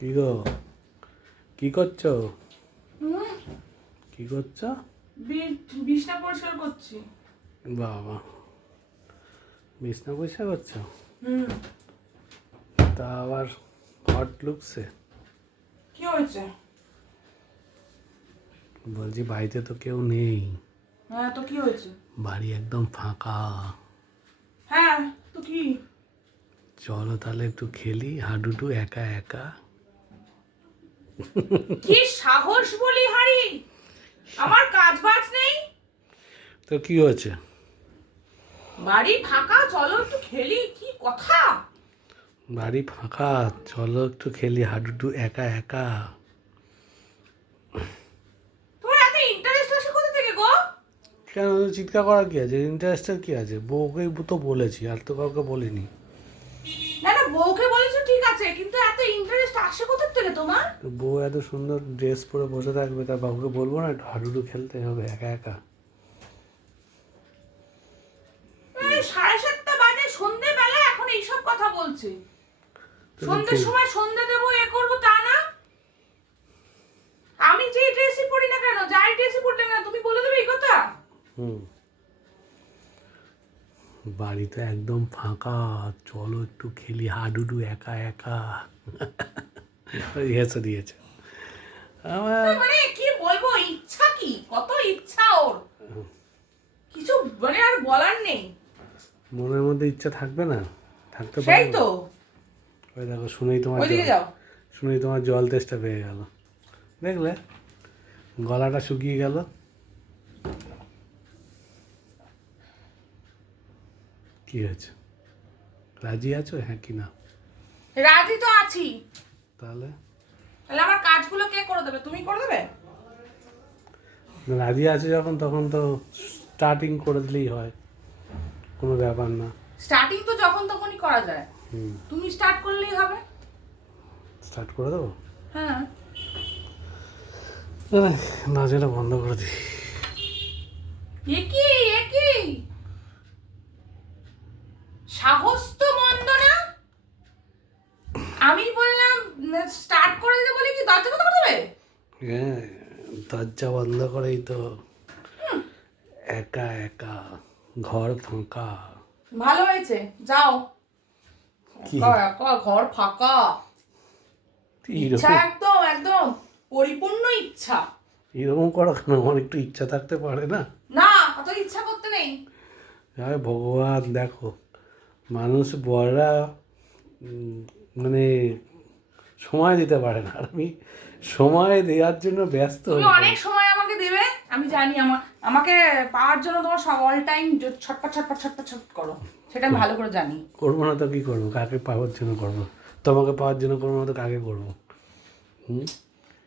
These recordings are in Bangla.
কি গো, কি করছো? হুম, কি করছো? বিছনা পরিষ্কার করছি। বাবা, বিছনা পয়সা করছো? হুম, তা আবার হট লুকসে? কি হয়েছে? বলছি বাড়িতে তো কেউ নেই, হ্যাঁ, তো কি হয়েছে? বাড়ি একদম ফাঁকা। হ্যাঁ, তো কি? চলো তাহলে একটু খেলি হাডুডু একা একা। কি সাহস বলি হারি, আমার কাজ বাজ নেই, তো কি হয়েছে? বাড়ি ফাঁকা, চলো একটু খেলি, কি কথা? বাড়ি ফাঁকা, চলো একটু খেলি হাডুডু একা একা। তোমার এত ইন্টারেস্ট আসে কোথা থেকে গো? কেন চিৎকার করার কি আছে? ইন্টারেস্টের কি আছে? বউকে তো বলেছি, আর তো কাউকে বলিনি। না না, বউকে বলেছো ঠিক আছে, কিন্তু এত ইন্টারেস্ট আসে কোথা থেকে তোমার? তো বউ এত সুন্দর ড্রেস পরে বসে থাকবে, তার বাবুকে বলবো না একটু হাডুডু খেলতে হবে একা একা? 7:30 বাজে, সন্ধেবেলা, এখন এইসব কথা বলছে? তো সন্ধ্যের সময় সন্ধে দেবো, এ করবো তা না। আমি যে ড্রেসই পরি না কেন, যাই ড্রেসই পরি না কেন, তুমি বলে দেবে এই কথা? হুম, বাড়িতে একদম ফাঁকা, চলো একটু খেলি হাডুডু একা একা। ওই হেসে দিয়েছে আমার। মানে কি বলবো, ইচ্ছা কি, কত ইচ্ছা ওর, কিছু মানে আর বলার নেই। মনের মধ্যে ইচ্ছা থাকবে না? থাকতে সেই পারবে? তো, ওই দেখো, শুনেই তোমার ওইদিকে জল, যাও। শুনেই তোমার জল তেষ্টা পেয়ে গেল, দেখলে গলাটা শুকিয়ে গেল। কি হয়েছে? রাজি আছো হ্যাঁ কি না? রাজি তো আছি। তাহলে তাহলে আমার কাজগুলো কে করে দেবে, তুমি করে দেবে? রাজি আছে যখন, তখন তো স্টার্টিং করে দিলেই হয়, কোনো ব্যাপার না। স্টার্টিং তো যখন তখনই করা যায়, হুম, তুমি স্টার্ট করলেই হবে। স্টার্ট করে দেবো। হ্যাঁ, নাচটা বন্ধ করে দিই। একই একই, সাহস তো মন্দ না। আমি বললাম স্টার্ট করে দিতে, বলি কি দরজা কথা দেবে? হ্যাঁ, দরজা বন্ধ করেই তো একা একা, ঘর ফাঁকা। ভালো হয়েছে, যাও। কি? একা একা, ঘর ফাঁকা, ইচ্ছা এরকম একদম একদম পরিপূর্ণ ইচ্ছা। এরকম করো কেন? আমার একটু ইচ্ছা থাকতে পারে না? না, অত ইচ্ছা করতে নেই। আরে ভগবান, দেখো মানুষ বড়রা মানে সময় দিতে পারে না, আর আমি সময় দেওয়ার জন্য ব্যস্ত তুমি হয়ে অনেক পড়ি। সময় আমাকে দেবে, আমি জানি। আমাকে পাওয়ার জন্য তোমার সব অল টাইম ছটপট ছটপট ছটপট ছটপট করো, সেটা আমি ভালো করে জানি। করবো না তো কি করবো? কাকে পাওয়ার জন্য করবো? তোমাকে পাওয়ার জন্য করবো না তো কাকে করবো? হুম,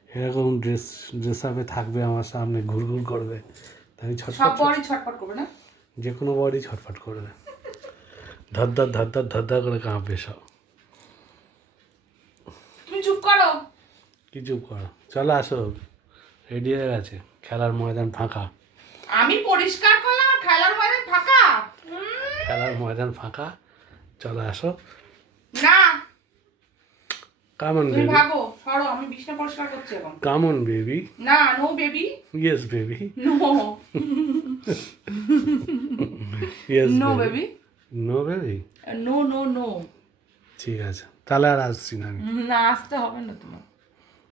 এরকম ড্রেস আপে থাকবে আমার সামনে, ঘুরঘুর করবে, তা আমি সব ছটফট বড়ই ছটপট করবে না? যে কোনো বডি ছটফট করবে, ধর ধর ধর ধর ধর ধর করে কাঁপবে সব। তুমি চুপ করো। কি চুপ করো? চলো আসো, রেডি হয়ে গেছে, খেলার ময়দান ফাঁকা। আমি পরিষ্কার করলাম আর খেলার ময়দান ফাঁকা? খেলার ময়দান ফাঁকা, চলো আসো। না, কাম অন তুমি বেবি, ভাগো, সরো, আমি বিছনা পরিষ্কার করছি এখন। Come on baby. না, no baby, yes baby, no, yes no baby. Baby, no baby, no no no. ঠিক আছে তাহলে আর আসছি না আমি। না, আসতে হবে না তোমার।